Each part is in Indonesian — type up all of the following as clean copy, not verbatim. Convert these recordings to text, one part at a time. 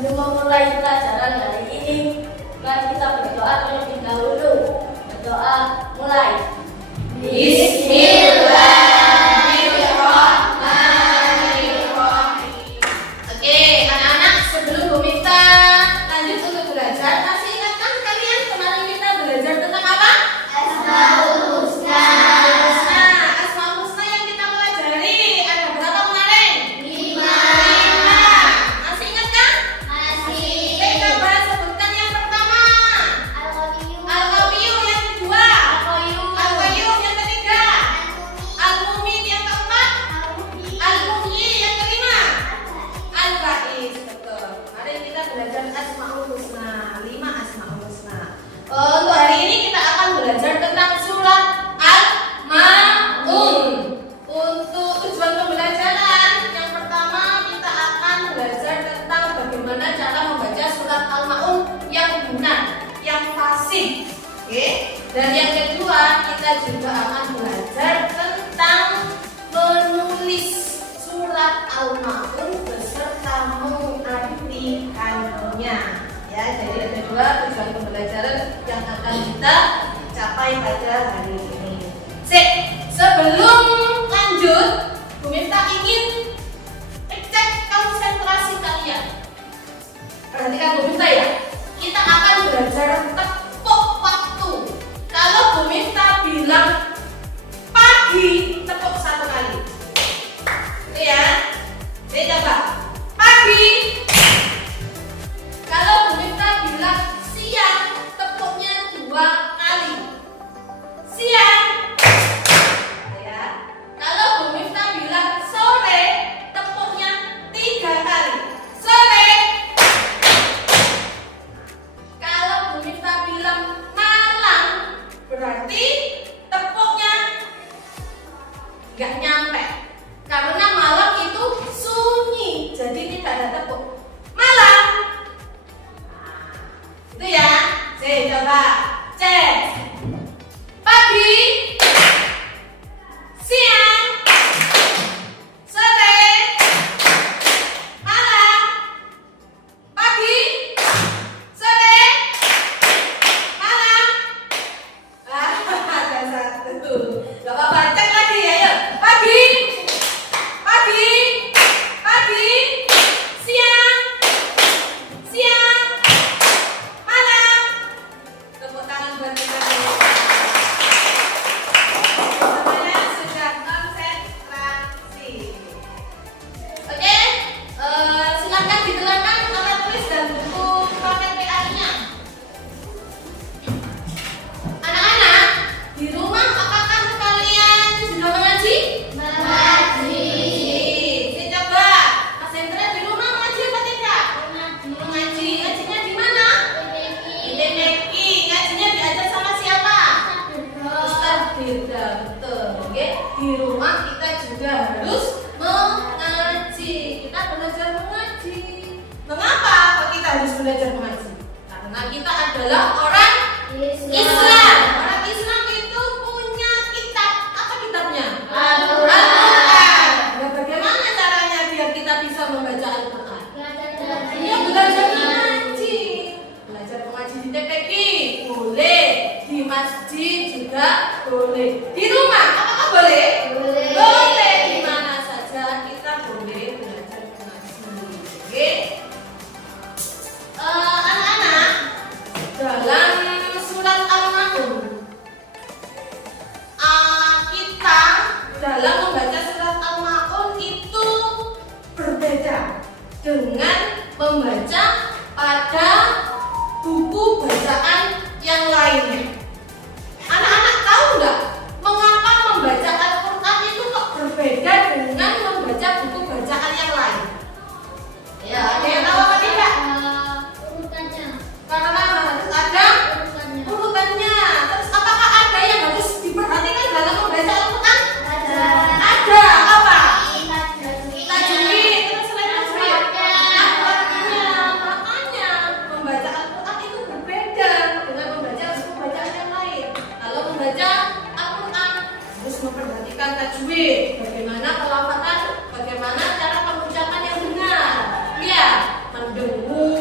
Sebelum memulai pelajaran hari ini, mari kita berdoa terlebih dahulu. Berdoa mulai. Bismillahirrahmanirrahim. Oke, anak-anak, sebelum Bu Mifta lanjut untuk belajar, masih ingatkah kalian kemarin kita belajar tentang apa? Asmaul Husna. Asmaul Husna yang kita pelajari ada berapa kemarin? 5. Masih ingatkah? Masih. Kita bahas sebutkan yang pertama. Al-Qawiyyum, yang kedua. Al-Qayyum, yang ketiga. Al-Mu'min, yang keempat. Al-Muhyi, yang kelima. Al-Ba'is, betul. Mari kita belajar Asmaul Husna. 5 Asmaul Husna. Untuk hari ini kita akan belajar tentang surat Al-Ma'un. Untuk tujuan pembelajaran, yang pertama kita akan belajar tentang bagaimana cara membaca surat Al-Ma'un yang benar, yang fasih. Oke? Dan yang kedua, kita juga akan belajar tentang menulis surat Al-Ma'un beserta mengartikannya. Ya, jadi ada 2 tujuan pembelajaran yang akan kita capai pada hari ini. Sebelum lanjut, Bu Mifta ingin cek konsentrasi kalian. Perhatikan Bu Mifta ya. Kita akan belajar tepuk waktu. Kalau Bu Mifta bilang pagi, tepuk 1 kali. Itu ya. Saya coba. Pagi. Kalau Bu Mifta bilang siang, tepuknya 2 kali. Siang. Ya. Kalau Bu Mifta bilang sore, tepuknya 3 kali. Sore. Kalau Bu Mifta bilang malam, berarti tepuknya nggak nyampe. Karena malam itu sunyi, jadi tidak ada tepuk. Malam. Itu ya. Coba cek. Pagi, siang, sore, malam. Pagi, sore, malam. Ada 1. Gak apa-apa, cek lagi ya, yuk. Pagi, pagi, pagi, siang, siang, malam. Tepuk tangan buat kita. Semuanya sudah konsentrasi. Oke, silakan digunakan alat tulis dan buku paket PA-nya. Anak-anak, di rumah apakah kalian sudah mengaji? Mengaji. Saya coba, Mas Hendra di rumah mengaji apa tidak? Mengaji. Ngajinya di mana? Di TPQ. Ngajinya diajar sama siapa? Ustaz Firda. Betul. Oke. Di rumah kita juga harus mengaji. Kita belajar mengaji. Mengapa kok kita harus belajar mengaji? Karena kita adalah orang Islam. Orang Islam itu punya kitab. Apa kitabnya? Al-Quran. Nah, bagaimana caranya biar kita bisa membaca Al-Quran? Ya, belajar mengaji. Belajar mengaji di TPQ boleh, di masjid juga boleh. Di rumah apakah boleh? Boleh. Di mana saja kita boleh belajar mengaji. Oke? Anak-anak, dalam surat Al-Ma'un, kita dalam membaca surat Al-Ma'un itu berbeda dengan membaca pada buku bacaan yang lainnya. Anak-anak tahu nggak mengapa membaca Al-Quran itu kok berbeda dengan membaca buku bacaan yang lain? Ya, ada yang tahu apa tidak? Karena harus ada urutannya. Terus apakah ada yang harus diperhatikan dalam membaca Al-Quran? Ada. Apa? Tajwid. Terus selain tajwid, nakhlahnya. Makanya membaca Al-Quran itu berbeda dengan membaca buku bacaan yang lain. Kalau membaca Al-Quran harus memperhatikan tajwid, bagaimana pelafatan, bagaimana cara pengucapan yang benar. Ya, mendengung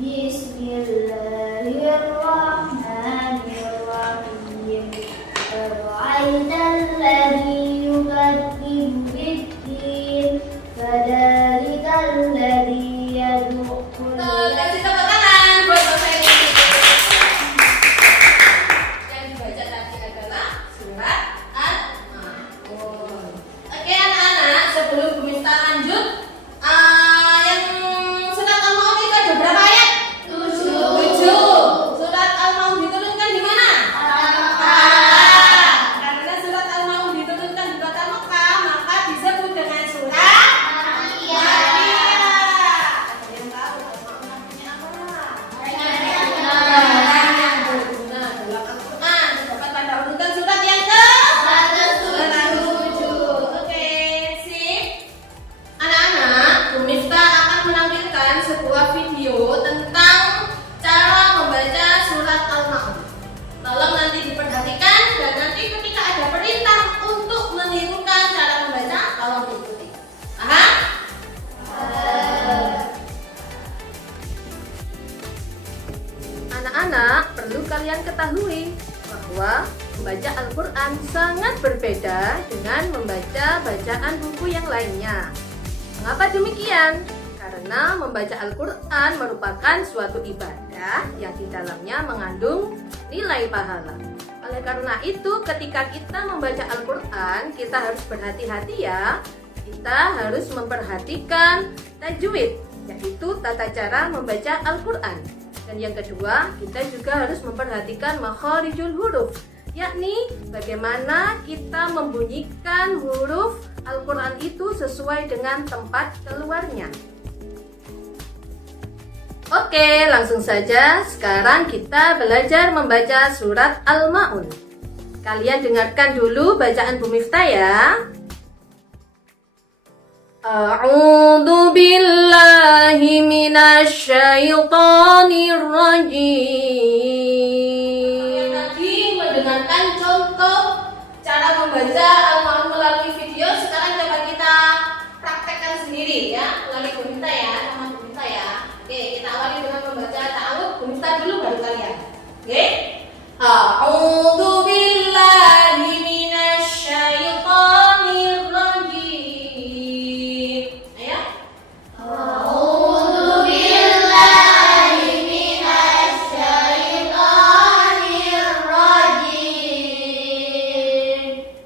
Bismillahirrahmanirrahim. Ara'aital ladzi yukadzibu bid-din, fadzalikal ladzi yad'ul. Kasih tepuk tangan buat Bapak Ibu. Yang dibaca tadi adalah surat Al-Ma'un. Oke anak-anak, sebelum Bu Miftah lanjut, yang surat Al-Ma'un itu ada berapa ayat? 7. Surat Al-Ma'un diturunkan di mana? Mekah. Karena surat Al-Ma'un diturunkan di kota Mekah, maka disebut dengan surat Makkiyah. Ada yang tahu Al-Ma'un artinya apa? Barang yang berguna dalam Al-Quran. Dapat pada urutan surat yang ke 107. Oke, sip. Anak-anak, Bu Miftah akan menampilkan sebuah video tentang cara membaca surat Al-Ma'un. Tolong nanti diperhatikan dan nanti ketika ada perintah untuk menirukan cara membaca, tolong diikuti. Paham? Anak-anak, perlu kalian ketahui bahwa membaca Al-Quran sangat berbeda dengan membaca bacaan buku yang lainnya. Mengapa demikian? Karena membaca Al-Quran merupakan suatu ibadah yang di dalamnya mengandung nilai pahala. Oleh karena itu, ketika kita membaca Al-Quran, kita harus berhati-hati ya. Kita harus memperhatikan tajwid, yaitu tata cara membaca Al-Quran. Dan yang kedua, kita juga harus memperhatikan makharijul huruf, yakni bagaimana kita membunyikan huruf Al-Quran itu sesuai dengan tempat keluarnya. Oke, langsung saja sekarang kita belajar membaca surat Al-Ma'un. Kalian dengarkan dulu bacaan Bu Miftah ya. A'udzu billahi minasy syaithanir rajim. Tadi mendengarkan contoh cara membaca Al-Ma'un melalui video. Sekarang coba kita praktekkan sendiri ya, melalui Bu Miftah ya, sama Bu Miftah ya. Oke, kita awali dengan membaca ta'awudz. Bu Miftah dulu baru kalian. Oke? A'udzu billahi minasy syaithanir rajim. Ayo. A'udzu billahi minasy syaithanir rajim.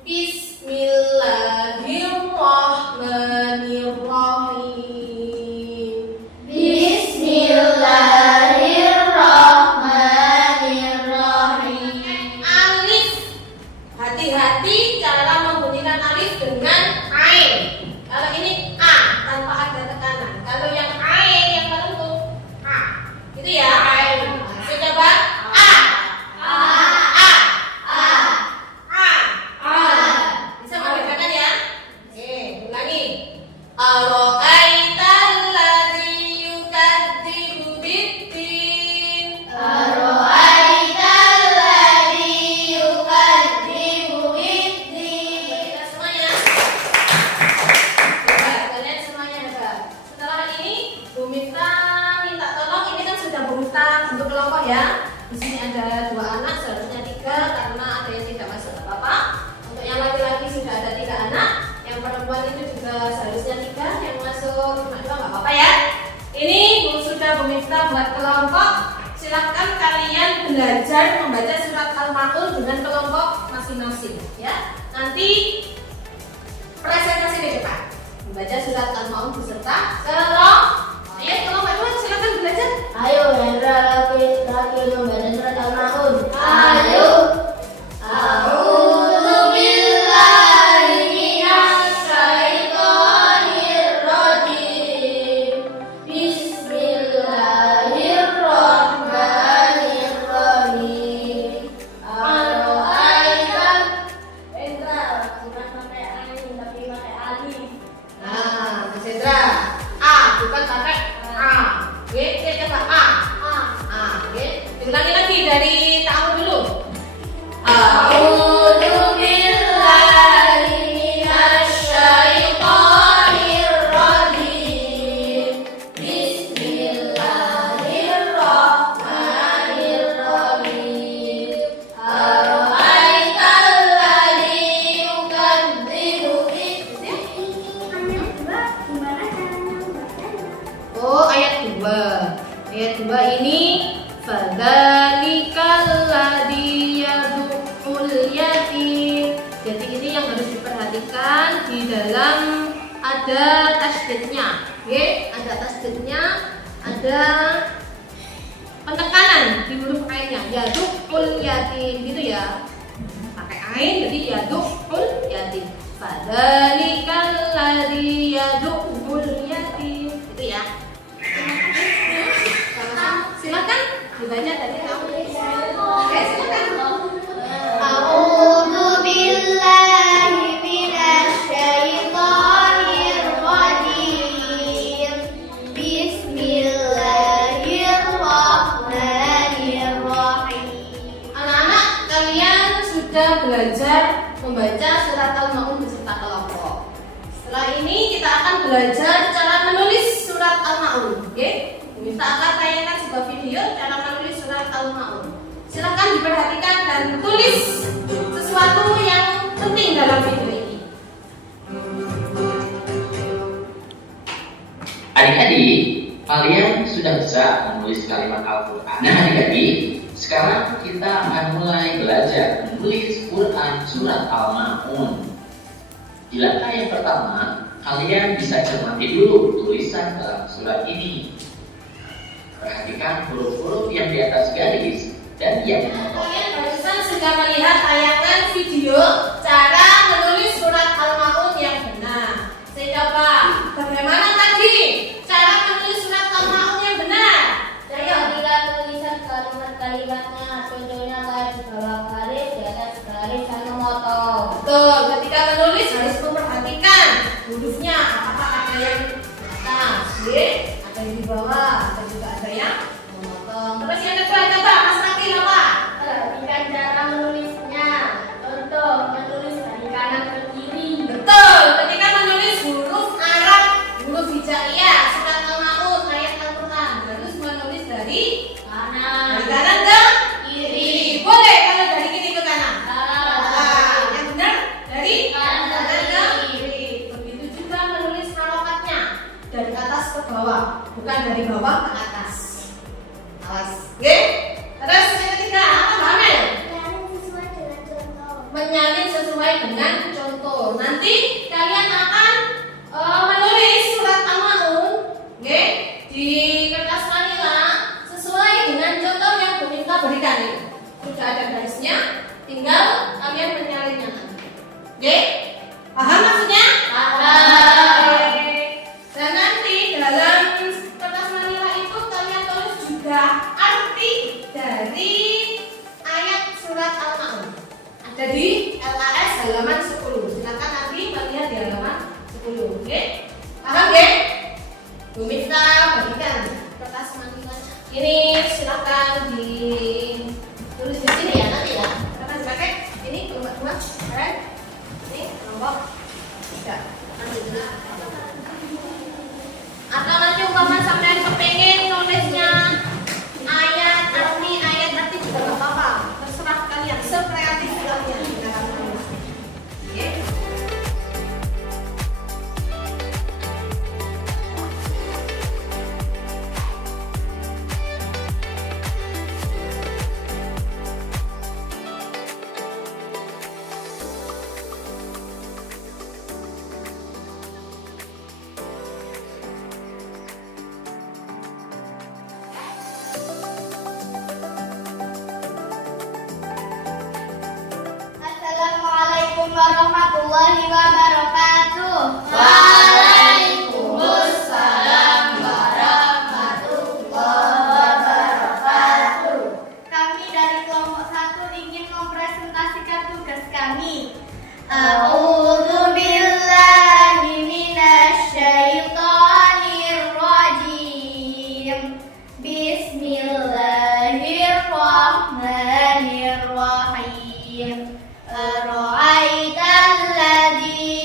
Bismillahirrahmanirrahim. Bismillahirrahmanirrahim. Alif. Hati-hati cara membunyikan alif dengan ain. Kalau ini a tanpa ada tekanan. Kalau yang ain yang melengkung a. Gitu ya. Saya coba a. Bisa membedakan ya? Oke, ulangi. Ara'aital ladzi yukadzibu bid-din. Ara'aital ladzi yukadzibu bid-din. Kita semuanya. Hebat, kalian semuanya hebat. Setelah ini, Bu Miftah minta tolong. Ini kan sudah Bu Miftah bentuk kelompok ya. Di sini ada 2 anak, seharusnya 3 karena ada yang tidak masuk. Gak apa-apa. Untuk yang laki-laki sudah ada 3 anak. Yang perempuan itu juga seharusnya 3. Yang masuk cuma 2 gak apa-apa ya. Ini sudah Bu Miftah buat kelompok. Silakan kalian belajar membaca surat Al-Ma'un dengan kelompok masing-masing ya. Nanti presentasi di depan membaca surat Al-Ma'un beserta kelompok. Ayo kelompok itu silakan belajar. Ayo Hendra laki membaca surat Al-Ma'un. Ayo. A'udzu billahi minasy syaithanir rajim. Bismillahirrahmanirrahim. Ara'aital. Hendra, bukan pakai ain tapi pakai alif. Nah, Mas Hendra. A bukan pakai A. Oke, kita coba A. Oke. Diulangi lagi dari tahu dulu. A'udzu billahi minasy syaithanir rajim. Bismillahirrahmanirrahim. fadzalikal ladzi yad'ul yatim. Jadi ini yang harus diperhatikan, di dalam ada tasdidnya, ada tasdidnya, ada penekanan di huruf ainnya, yad'ul yatim gitu ya. Pakai ain jadi yad'ul yatim. Fadzalikal ladzi yad'ul yatim gitu ya. Silakan dibaca tadi kamu. Oke, silakan. A'udzu billahi minasyaitonir rajim. Bismillahirrahmanirrahim. Anak-anak, kalian sudah belajar membaca surat Al-Maun beserta kelompok. Setelah ini kita akan belajar cara menulis surat Al-Maun. Oke? Kita akan tayangkan sebuah video cara menulis surat Al-Maun. Silakan diperhatikan dan tulis sesuatu yang penting dalam video ini. Adik-adik, kalian sudah bisa menulis kalimat Al-Quran. Nah adik-adik, sekarang kita akan mulai belajar menulis Quran surat Al-Maun. Di langkah yang pertama, kalian bisa cermati dulu tulisan dalam surat ini. Perhatikan huruf-huruf yang di atas garis dan yang memotong. Kalian barusan sudah melihat tayangan video cara menulis surat Al-Maun yang benar. Saya coba, bagaimana tadi cara menulis surat Al-Maun yang benar? Perhatikan tulisan kalimat-kalimatnya. Contohnya kayak di bawah garis, di atas garis, dan memotong. Betul, ketika menulis harus memperhatikan hurufnya, apakah ada yang di atas, ada yang di bawah, ada juga ada yang memotong. Terus yang kedua, coba Mas Rakil apa? Perhatikan cara menulisnya. Contoh, menulis dari kanan ke kiri. Betul, ketika menulis huruf Arab, huruf hijaiyah, surat Al-Maun, ayat Al-Quran harus menulis dari Kanan. kanan ke Kiri. Boleh kalau dari kiri ke kanan. Kanan. Yang benar dari Kanan kanan ke ke kiri. kiri. Begitu juga menulis harokatnya dari atas ke bawah, bukan dari bawah ke atas. Awas, oke? Terus yang ketiga apa Mbak Amel? Menyalin sesuai dengan contoh. Nanti kalian akan menulis surat Al-Maun, oke, di kertas manila sesuai dengan contoh yang Bu Minta berikan ini. Sudah ada garisnya, tinggal kalian menyalinnya nanti. Oke? Paham maksudnya? Paham. Oke. Dan nanti dalam kertas manila itu kalian tulis juga arti dari ayat surat Al-Maun. Ada di LAS halaman 10. Silakan nanti melihat di halaman 10. Oke? Paham ya? Bu Miftah bagikan kertas manilanya. Ini silakan ditulis di sini ya nanti ya. Silakan dipakai. Ini kelompok 2, keren. Ini kelompok 3. Nanti dulu. Atau nanti umpama sampai kepengen nulisnya ayat arti juga nggak apa-apa. Terserah kalian, sekreatif kalian kita akan menulis. Oke? Assalamualaikum warahmatullahi wabarakatuh. Waalaikumsalam warahmatullahi wabarakatuh. Kami dari kelompok 1 ingin mempresentasikan tugas kami. A'udzu billahi minasyaitonir rajim. Bismillahirrahmanirrahim. Ara'aital ladzi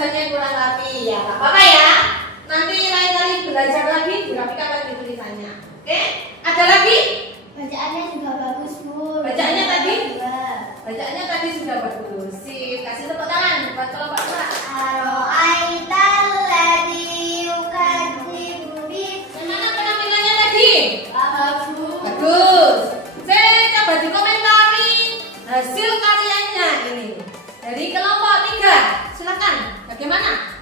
tulisannya kurang rapi ya, nggak apa-apa ya. Nanti lain kali belajar lagi dirapikan lagi tulisannya. Oke? Ada lagi? Bacaannya juga bagus, Bu. Bacaannya tadi? Dua. Bacaannya tadi sudah bagus. Sip, kasih tepuk tangan buat kelompok 2. Aro'aital ladzi yukadzibu bis. Gimana penampilannya tadi? Bagus. Bagus. Saya coba dikomentari hasil karyanya ini. Dari kelompok 3. Silakan. Bagaimana?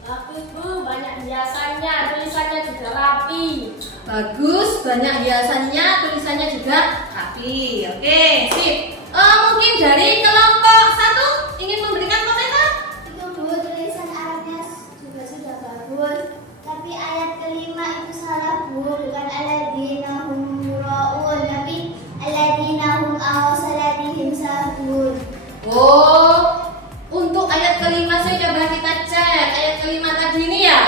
Bagus, Bu. Banyak hiasannya, tulisannya juga rapi. Bagus, banyak hiasannya, tulisannya juga rapi. Oke, sip. Mungkin dari kelompok 1 ingin memberikan komentar? Itu, Bu, tulisan Arabnya juga sudah bagus. Tapi ayat kelima itu salah, Bu. Bukan alladzina hum yura'un, tapi alladzina hum aw salatihim sahun. Oh, untuk ayat kelima saya coba kita cek. Ayat kelima tadi ini ya.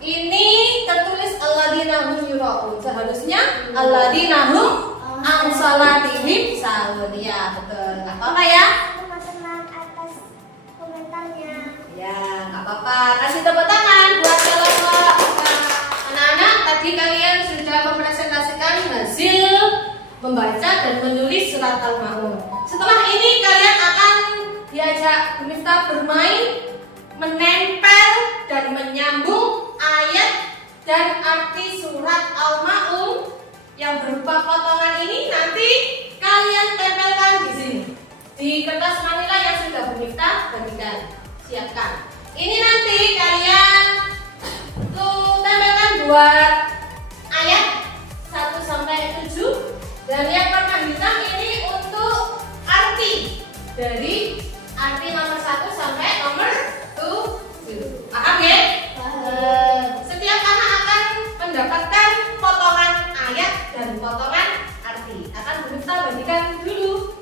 Ini tertulis alladzina hum yura'un. Seharusnya alladzina hum an salatihim sahun. Ya, betul. Enggak apa-apa ya? Teman-teman atas komentarnya. Ya, nggak apa-apa. Kasih tepuk tangan buat kelompok anak-anak. Tadi kalian sudah mempresentasikan hasil membaca dan menulis surat Al-Ma'un. Setelah ini kalian akan diajak Bu Miftah bermain, menempel dan menyambung ayat dan arti surat Al-Ma'un yang berupa potongan ini. Nanti kalian tempelkan di sini di kertas manila yang sudah Bu Miftah bagikan. Siapkan. Ini nanti kalian tuh tempelkan buat ayat 1 sampai 7 dan yang warna hitam ini untuk arti dari arti nomor 1 sampai nomor 7. Paham ya? Setiap anak akan mendapatkan potongan ayat dan potongan arti. Akan Bu Miftah bagikan dulu.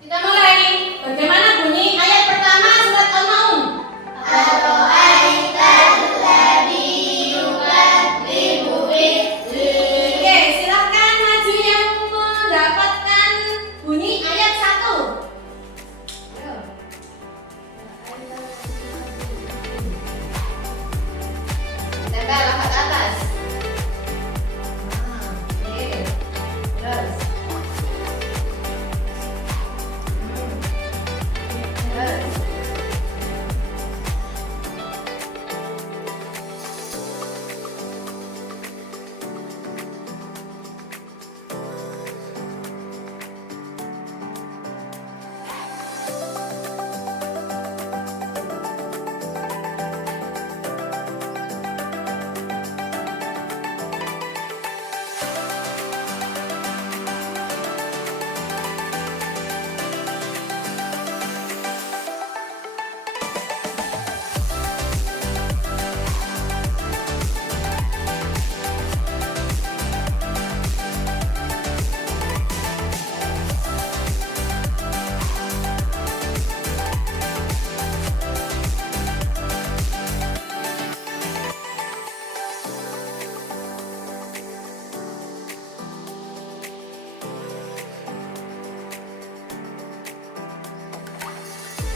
Kita mulai. Bagaimana bunyi ayat pertama surat Al-Ma'un? Aro'aital ladzi yukadzibu bis. Oke, silakan maju yang mendapatkan bunyi ayat 1. Ayo. Tempel angkat ke atas. Oke. Terus. Terus.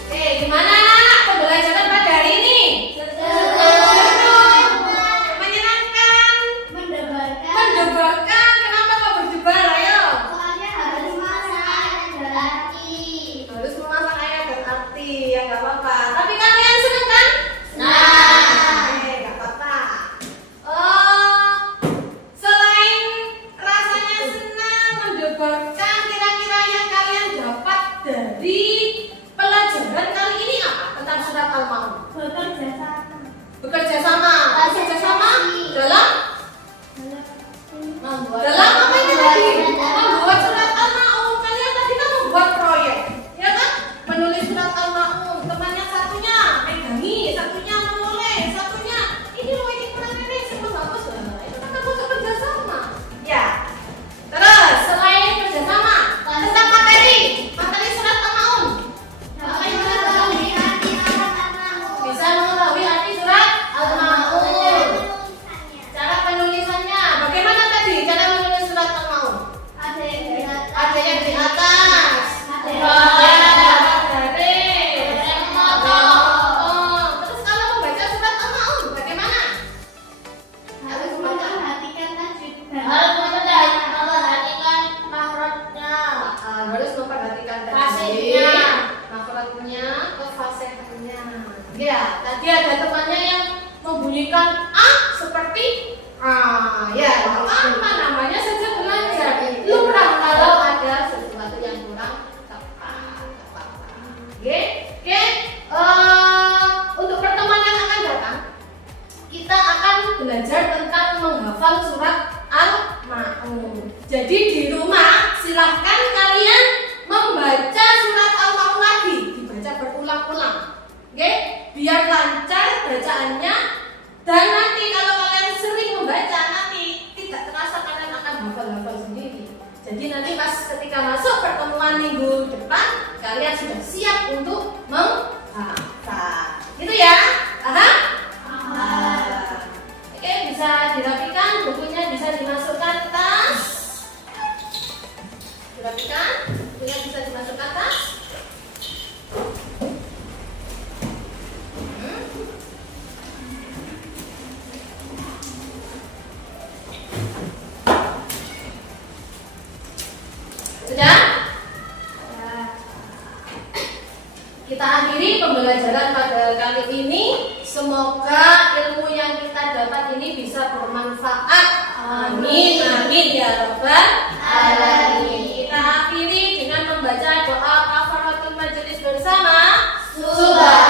Oke, gimana anak pembelajaran pada hari ini? Menyenangkan, mendebarkan. Kenapa kok berdebar? Ayo. Soalnya harus masak ayat berarti. Harus memasang ayat dan arti, ya nggak apa-apa. Tapi kalian senang kan? Nggak apa-apa. Selain rasanya senang, mendebarkan, kira-kira yang kalian dapat dari pelajaran kali ini apa tentang surat Al-Ma'un? Bekerja sama. Bekerja sama. Bekerja sama dalam dalam apa ini tadi? Membuat surat Al-Ma'un. Kalian tadi kan membuat proyek, ya kan? Menulis surat Al-Ma'un. Temannya satunya megangi, satunya menulis, satunya ini loh ini kurang ini semua bagus lah. Itu kan kamu bekerja sama. Ya. Terus selain kerja sama tentang materi surat Al-Ma'un. Bisa mengetahui arti surat Al-Ma'un. Cara penulisannya, bagaimana tadi cara menulis surat Al-Ma'un? Terus kalau membaca surat Al-Maun bagaimana? Harus memperhatikan tajwid dan Harus memperhatikan Fasihnya. makhrajnya, kefasihannya. Ya, tadi ada temannya yang membunyikan a seperti ya, apa namanya saja belajar. Lumrah kalau ada sesuatu yang kurang tepat. Oke, oke. Untuk pertemuan yang akan datang, kita akan belajar tentang menghafal surat Al-Maun. Jadi di rumah silahkan kalian membaca surat Al-Maun lagi, dibaca berulang-ulang. Oke, biar lancar bacaannya dan nanti kalau kalian sering membaca nanti tidak terasa kalian akan hafal-hafal sendiri. Jadi nanti pas ketika masuk pertemuan minggu depan kalian sudah siap untuk menghafal. Gitu ya? Aha? Oke, bisa dirapikan, bukunya bisa dimasukkan tas. Dirapikan, bukunya bisa dimasukkan tas. Sudah? Kita akhiri pembelajaran pada kali ini. Semoga ilmu yang kita dapat ini bisa bermanfaat. Amin, amin ya rabbal alamin. Kita akhiri dengan membaca doa kafaratul majelis bersama. Subhanallah.